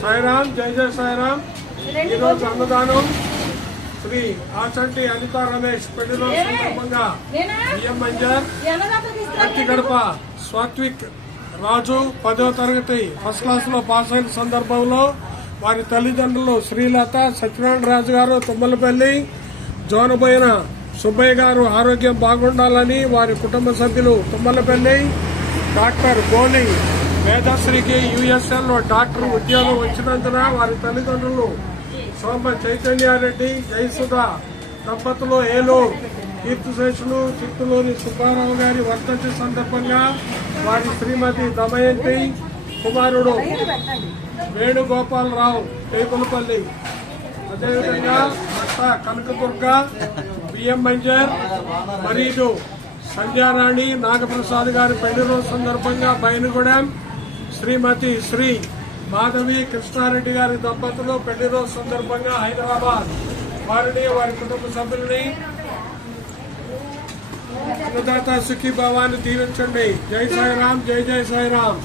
సాయిరామ్, జై జై సాయిరామ్. ఈరోజు అన్నదానం శ్రీ ఆచంటి అనిత రమేష్ పెళ్లి రోజు సందర్భంగా బియ్యం మంజర్ గట్టి గడప సాత్విక్ రాజు 10వ తరగతి ఫస్ట్ క్లాస్ లో పాస్ అయిన సందర్భంలో వారి తల్లిదండ్రులు శ్రీలత, సత్యనారాయణ రాజు గారు తుమ్మలపల్లి, జోనబోయిన సుబ్బయ్య గారు ఆరోగ్యం బాగుండాలని వారి కుటుంబ సభ్యులు తుమ్మలపల్లి, డాక్టర్ గోలి వేదశ్రీకి యుఎస్ఎల్ లో డాక్టర్ ఉద్యోగం వచ్చినందున వారి తల్లిదండ్రులు సోమ చైతన్యారెడ్డి, జయసుధ దంపతులు ఏలూరు కీర్తిశేషులు చిత్తూరులోని సుబ్బారావు గారి వర్ధంతి సందర్భంగా వారి శ్రీమతి దమయంతి, కుమారుడు వేణుగోపాలరావు టేకులపల్లి, అదేవిధంగా భర్త కనకదుర్గ, బియ్యం మంజర్ మరియు సంధ్యారాణి నాగప్రసాద్ గారి పెళ్లి రోజు సందర్భంగా బైనగూడెం శ్రీమతి శ్రీ మాధవి కృష్ణారెడ్డి గారి దంపతులు పెళ్లి రోజు సందర్భంగా హైదరాబాద్ వారిని వారి కుటుంబ సభ్యులని అన్నదాత సుఖీ భావాన్ని దీవించండి. జై సాయిరాం, జై జై సాయిరాం.